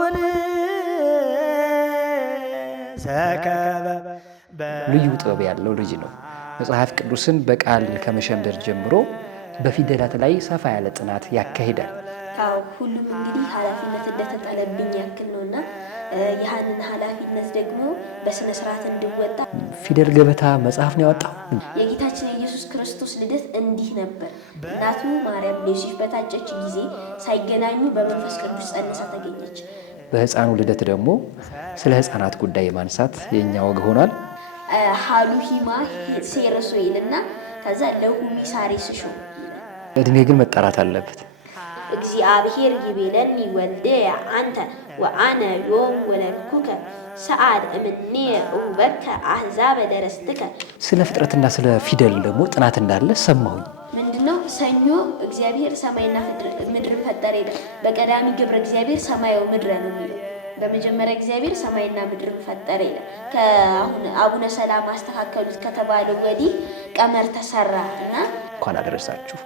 በጉን ሰከበ ልዩ ጥበብ ያለው ልጅ ነው። መጽሐፍ ቅዱስን በቃል ከመሸምደድ ጀምሮ በፊደላት ላይ ሰፋ ያለ ጥናት ያካሂዳል። ሁሉም እንግዲህ ኃላፊነት እንደተጣለብኝ ያክል ነውና ያንን ኃላፊነት ደግሞ በስነ ስርዓት እንድወጣ ፊደል ገበታ መጽሐፍ ነው ያወጣው። የጌታችን የኢየሱስ ክርስቶስ ልደት እንዲህ ነበር። እናቱ ማርያም ለዮሴፍ በታጨች ጊዜ ሳይገናኙ በመንፈስ ቅዱስ ጸንሳ ተገኘች። በሕፃኑ ልደት ደግሞ ስለ ሕፃናት ጉዳይ ማንሳት የኛ ወግ ሆኗል። ሃሉሂማ ሴረሶ ይልና ከዛ ለሁሚ ሳሬስሾ እድሜ ግን መጠራት አለበት። እግዚአብሔር ይቤለኒ ወልደ አንተ ወአነ ዮም ወለድኩከ ሰአል እምኔ እውበከ አሕዛበ ለርስትከ። ስለ ፍጥረትና ስለ ፊደል ደግሞ ጥናት እንዳለ ሰማሁኝ። ምንድነው? ሰኞ እግዚአብሔር ሰማይና ምድር ፈጠረ ይላል። በቀዳሚ ግብረ እግዚአብሔር ሰማያዊ ምድር ነው የሚለው። በመጀመሪያ እግዚአብሔር ሰማይና ምድር ፈጠረ ይላል። ከአሁን አቡነ ሰላማ አስተካከሉት ከተባለው ወዲህ ቀመር ተሰራ እና እንኳን አደረሳችሁ።